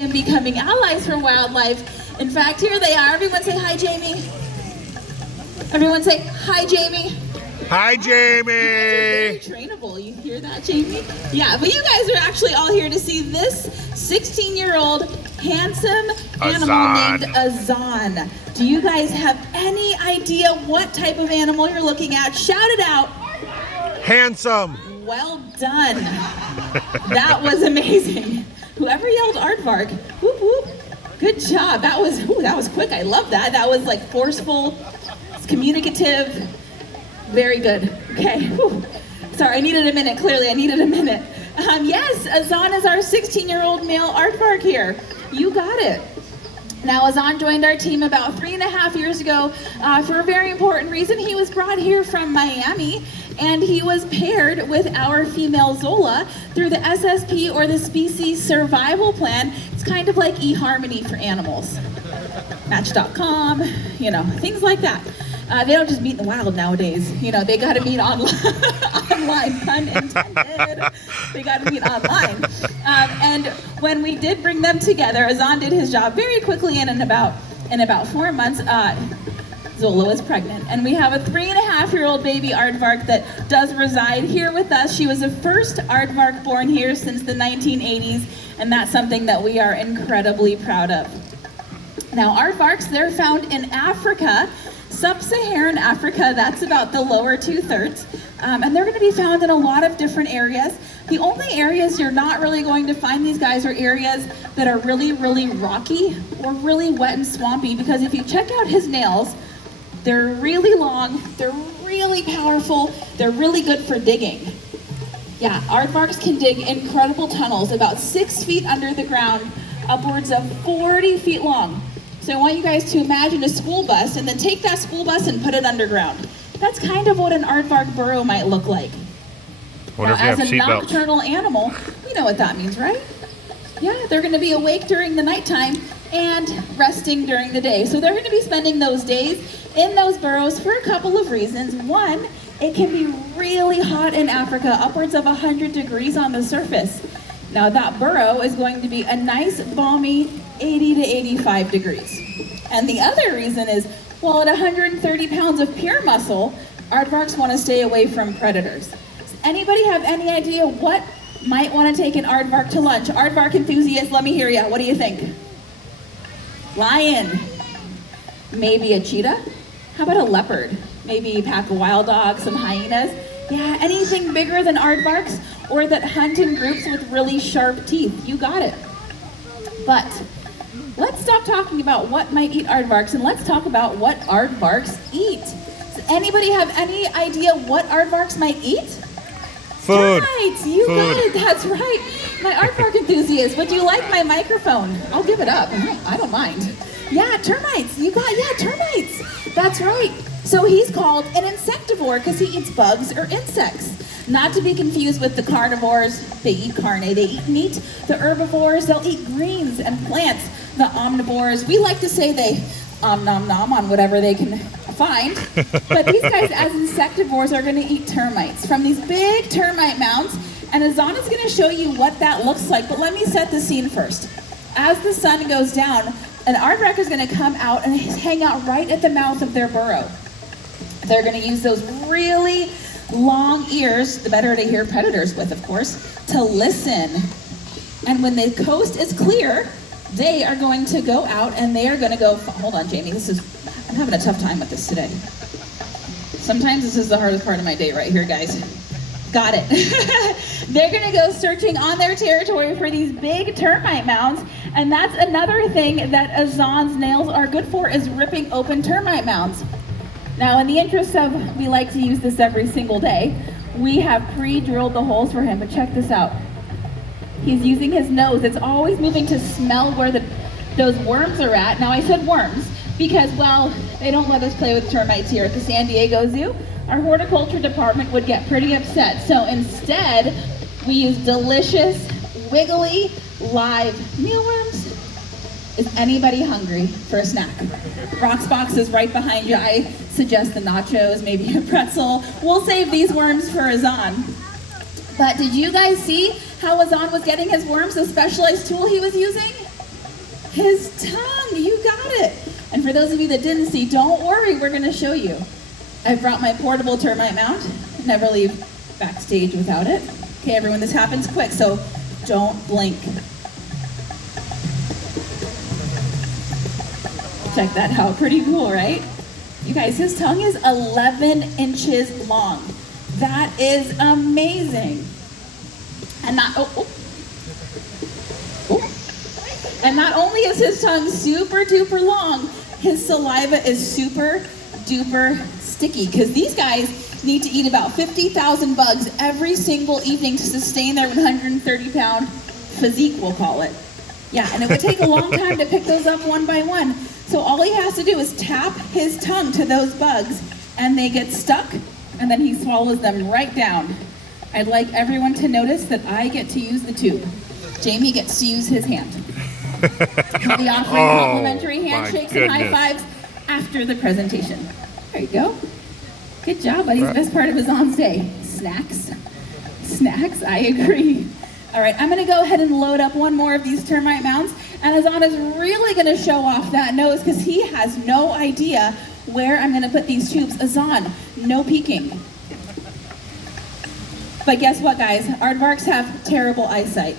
and becoming allies for wildlife. In fact, here they are. Everyone say hi, Jamie. Everyone say hi, Jamie. Hi, Jamie. Very trainable. You hear that, Jamie? Yeah, but you guys are actually all here to see this 16-year-old handsome animal Azaan. named Azaan. Do you guys have any idea what type of animal you're looking at? Shout it out. Handsome. Well done. That was amazing. Whoever yelled Aardvark, whoop whoop. Good job. That was quick. I love that. That was like forceful, it's communicative. Very good. Okay. Whew. Sorry, I needed a minute. Clearly, I needed a minute. Yes, Azaan is our 16-year-old male Aardvark here. You got it. Now, Azaan joined our team about 3.5 years ago for a very important reason. He was brought here from Miami, and he was paired with our female Zola through the SSP, or the Species Survival Plan. It's kind of like eHarmony for animals. Match.com, things like that. They don't just meet in the wild nowadays. They got to meet online, pun intended. They got to meet online. And when we did bring them together, Azaan did his job very quickly, and in about 4 months, Zola was pregnant. And we have a 3.5-year-old baby Aardvark that does reside here with us. She was the first Aardvark born here since the 1980s, and that's something that we are incredibly proud of. Now, Aardvarks, they're found in Africa, Sub-Saharan Africa. That's about the lower 2/3, and they're going to be found in a lot of different areas. The only areas you're not really going to find these guys are areas that are really, really rocky or really wet and swampy, because if you check out his nails, they're really long, they're really powerful, they're really good for digging. Yeah, Aardvarks can dig incredible tunnels about 6 feet under the ground, upwards of 40 feet long. So I want you guys to imagine a school bus, and then take that school bus and put it underground. That's kind of what an Aardvark burrow might look like. Now, as a nocturnal animal, you know what that means, right? Yeah, they're going to be awake during the nighttime and resting during the day. So they're going to be spending those days in those burrows for a couple of reasons. One, it can be really hot in Africa, upwards of 100 degrees on the surface. Now that burrow is going to be a nice balmy 80 to 85 degrees. And the other reason is, well, at 130 pounds of pure muscle, Aardvarks want to stay away from predators. Does anybody have any idea what might want to take an Aardvark to lunch? Aardvark enthusiasts, let me hear you. What do you think? Lion. Maybe a cheetah? How about a leopard? Maybe a pack of wild dogs, some hyenas? Yeah, anything bigger than Aardvarks, or that hunt in groups with really sharp teeth. You got it. But let's stop talking about what might eat Aardvarks, and let's talk about what Aardvarks eat. Does anybody have any idea what Aardvarks might eat? Food. Termites. You got it. That's right. My Aardvark enthusiast, would you like my microphone? I'll give it up. I don't mind. Yeah, termites. Termites. That's right. So he's called an insectivore because he eats bugs or insects. Not to be confused with the carnivores. They eat carne, they eat meat. The herbivores, they'll eat greens and plants. The omnivores, we like to say they nom nom on whatever they can find. But these guys, as insectivores, are going to eat termites from these big termite mounds. And Azaan is going to show you what that looks like. But let me set the scene first. As the sun goes down, an Aardvark is going to come out and hang out right at the mouth of their burrow. They're going to use those really long ears, the better to hear predators with, of course, to listen. And when the coast is clear, they are going to go out and they are going to go, hold on, Jamie, I'm having a tough time with this today. Sometimes this is the hardest part of my day right here, guys. Got it. They're going to go searching on their territory for these big termite mounds, and that's another thing that Azaan's nails are good for, is ripping open termite mounds. Now, in the interest of, we like to use this every single day, we have pre-drilled the holes for him, but check this out. He's using his nose. It's always moving to smell where those worms are at. Now, I said worms because, well, they don't let us play with termites here at the San Diego Zoo. Our horticulture department would get pretty upset. So instead, we use delicious, wiggly, live mealworms. Is anybody hungry for a snack? Rocks Box is right behind you. I suggest the nachos, maybe a pretzel. We'll save these worms for Azaan. But did you guys see how Azaan was getting his worms, the specialized tool he was using? his tongue. You got it. And for those of you that didn't see, don't worry, we're gonna show you. I brought my portable termite mount. Never leave backstage without it. Okay, everyone, this happens quick, so don't blink. Check that out, pretty cool, right? You guys, his tongue is 11 inches long. That is amazing. And not, And not only is his tongue super duper long, his saliva is super duper sticky, because these guys need to eat about 50,000 bugs every single evening to sustain their 130-pound physique, we'll call it. Yeah, and it would take a long time to pick those up one by one. So all he has to do is tap his tongue to those bugs, and they get stuck, and then he swallows them right down. I'd like everyone to notice that I get to use the tube. Jamie gets to use his hand. He'll be offering complimentary handshakes and high fives after the presentation. There you go. Good job, buddy. The best part of Azaan's day. Snacks. Snacks, I agree. All right, I'm gonna go ahead and load up one more of these termite mounts, and Azaan is really gonna show off that nose because he has no idea where I'm gonna put these tubes. Azaan, no peeking. But guess what, guys? Aardvarks have terrible eyesight.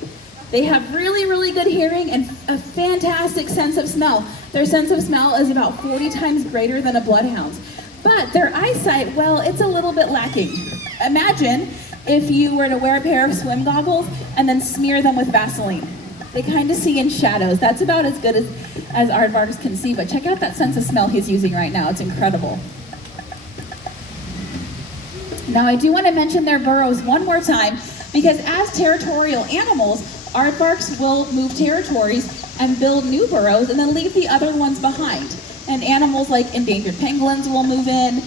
They have really, really good hearing and a fantastic sense of smell. Their sense of smell is about 40 times greater than a bloodhound's. But their eyesight, well, it's a little bit lacking. Imagine if you were to wear a pair of swim goggles and then smear them with Vaseline. They kind of see in shadows. That's about as good as aardvarks can see, but check out that sense of smell he's using right now. It's incredible. Now, I do want to mention their burrows one more time, because as territorial animals, aardvarks will move territories and build new burrows and then leave the other ones behind. And animals like endangered penguins will move in,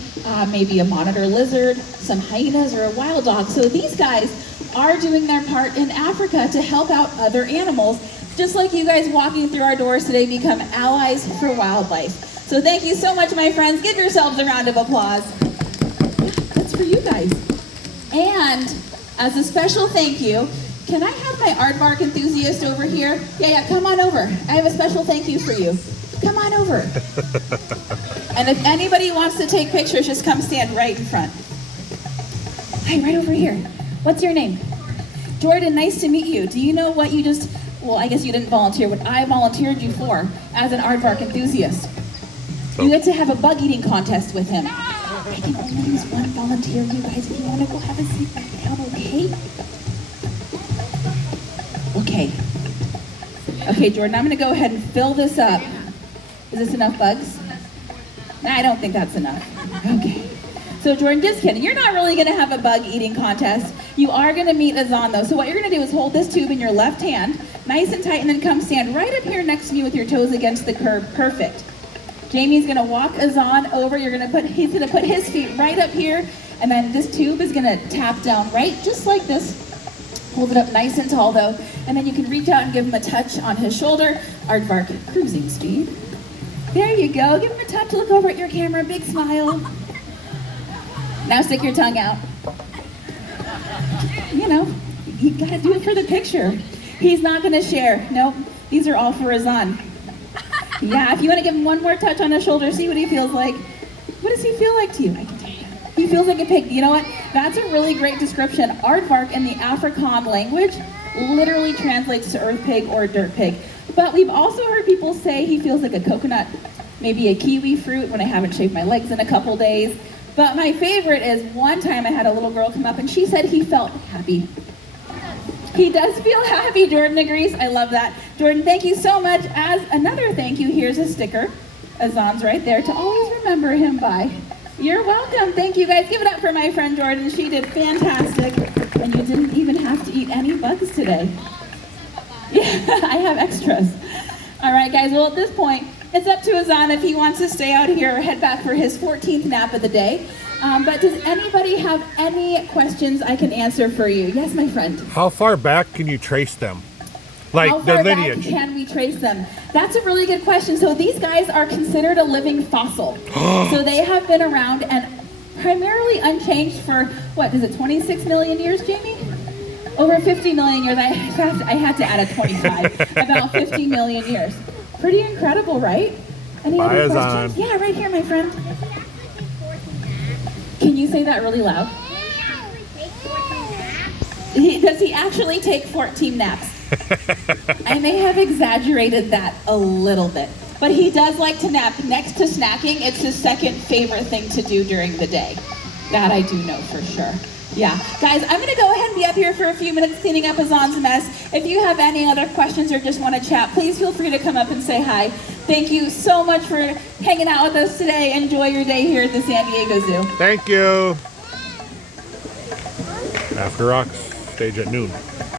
maybe a monitor lizard, some hyenas, or a wild dog. So these guys are doing their part in Africa to help out other animals, just like you guys walking through our doors today become allies for wildlife. So thank you so much, my friends. Give yourselves a round of applause. That's for you guys. And as a special thank you, can I have my aardvark enthusiast over here? Yeah, come on over. I have a special thank you for you. Come on over. And if anybody wants to take pictures, just come stand right in front. Hi, right over here. What's your name? Jordan, nice to meet you. Do you know what you just, well, I guess you didn't volunteer, what I volunteered you for as an aardvark enthusiast. You get to have a bug eating contest with him. I can only use one volunteer, you guys. If you want to go have a seat right now, okay? Okay, Jordan, I'm going to go ahead and fill this up. Is this enough bugs? Nah, I don't think that's enough. Okay. So Jordan, just kidding. You're not really going to have a bug eating contest. You are going to meet Azaan though. So what you're going to do is hold this tube in your left hand, nice and tight, and then come stand right up here next to me with your toes against the curb. Perfect. Jamie's going to walk Azaan over. He's going to put his feet right up here, and then this tube is going to tap down right just like this. Hold it up nice and tall though, and then you can reach out and give him a touch on his shoulder. Aardvark cruising speed. There you go. Give him a touch. Look over at your camera. Big smile. Now stick your tongue out. You know, you gotta do it for the picture. He's not gonna share. Nope. These are all for Azaan. Yeah, if you want to give him one more touch on his shoulder, see what he feels like. What does he feel like to you? I can tell you. He feels like a pig. You know what? That's a really great description. Aardvark in the Afrikaans language literally translates to earth pig or dirt pig. But we've also heard people say he feels like a coconut, maybe a kiwi fruit when I haven't shaved my legs in a couple days. But my favorite is one time I had a little girl come up and she said he felt happy. He does feel happy, Jordan agrees. I love that. Jordan, thank you so much. As another thank you, here's a sticker. Azaan's right there to always remember him by. You're welcome. Thank you, guys. Give it up for my friend Jordan. She did fantastic. And you didn't even have to eat any bugs today. Yeah, I have extras. All right, guys. Well, at this point, it's up to Azaan if he wants to stay out here or head back for his 14th nap of the day. But does anybody have any questions I can answer for you? Yes, my friend. How far back can you trace them? Like their lineage? How far back can we trace them? That's a really good question. So these guys are considered a living fossil. So they have been around and primarily unchanged for, what, is it 26 million years, Jamie? Over 50 million years. I had to add a 25. About 50 million years. Pretty incredible, right? Any Bye, other Azaan. questions? Yeah, right here, my friend. Can you say that really loud? Does he actually take 14 naps? I may have exaggerated that a little bit, but he does like to nap. Next to snacking, it's his second favorite thing to do during the day. That I do know for sure. Yeah, guys, I'm gonna go ahead and be up here for a few minutes cleaning up Azaan's mess. If you have any other questions or just want to chat, please feel free to come up and say hi. Thank you so much for hanging out with us today. Enjoy your day here at the San Diego Zoo. Thank you. After Rocks, stage at noon.